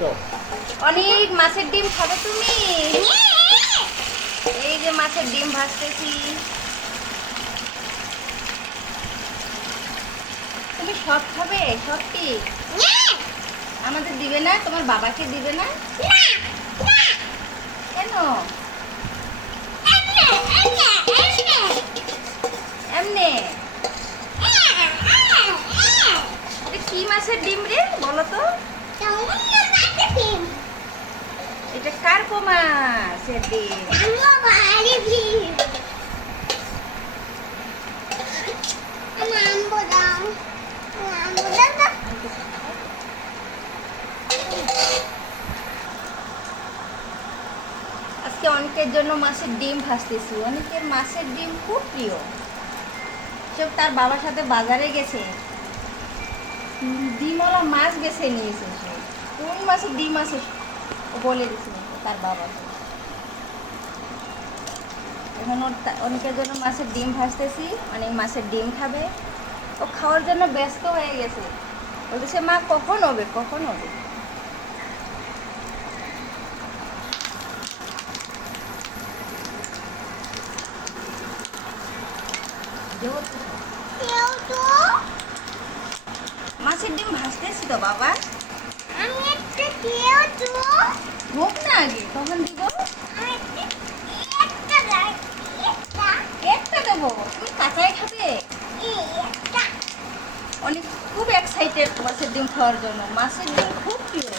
দাও। অনেক মাছের ডিম খাবে তুমি? এই যে মাছের ডিম ভাজতেছি। তুমি সব খাবে? সবটি আমাদের দিবে না? তোমার বাবাকে দিবে না? কেন? এমনে এটা কি মাছের ডিম রে বলো তো? এটা কার কো মাছের ডিম? আজকে অনেকের জন্য মাছের ডিম ভাজতেছি। অনেকের মাছের ডিম খুব প্রিয়। সব তার বাবার সাথে বাজারে গেছে, ডিমওয়ালা মাছ বেছে নিয়েছে। সে কোন মাছের ডিম আছে ও বলে দিয়েছিল তার বাবাকে। এখন অনেকের জন্য মাছের ডিম ভাজতেছি। অনেক মাছের ডিম খাবে। ও খাওয়ার জন্য ব্যস্ত হয়ে গেছে, বলতেছে মা কখন হবে, কখন হবে। মাছের ডিম ভাজতেছি তো বাবা। হোক না আগে, কখন দিব? একটা দেবো? তুমি কাঁচাই খাবে? অনেক খুব এক্সাইটেড মাছের ডিম খাওয়ার জন্য। মাছের ডিম খুব প্রিয়।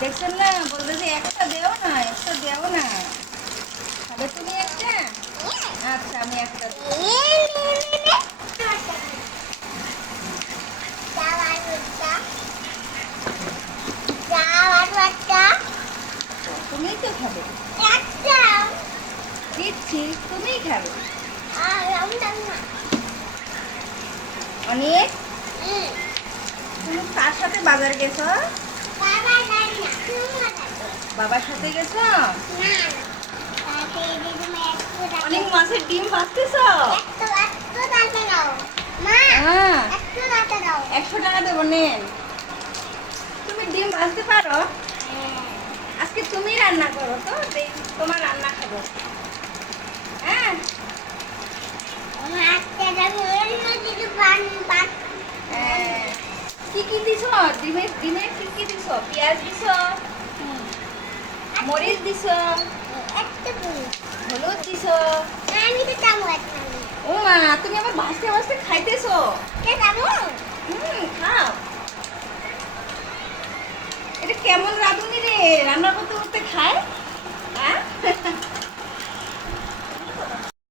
দেখছেন না, বলতেছে একটা দেও না, একটা দেও না। খাবে তুমি একটা? আচ্ছা আমি একটা দেবো। তুমিই তো খাবে। দিচ্ছি, তুমিই খাবে। অনেক তুমি কার সাথে বাজার গেছো? বাবার সাথে গেছো? অনেক মাছের ডিম ভাজতেছ? হ্যাঁ 100 টাকা দেবো, নেন। তুমি ডিম ভাজতে পারো? আজকে তুমি রান্না করো তো, তোমার রান্না খাবো। হ্যাঁ কি কি দিছ? ডিমে ডিমে কি কি দিছ? পেঁয়াজ দিছ, মরিচ দিছ, হলুদ দিছ। ও মা, তুমি আবার ভাজতে ভাজতে খাইতেছো? খাও। এটা কেমন রাঁধুনি রে, রান্না করতে করতে খায়?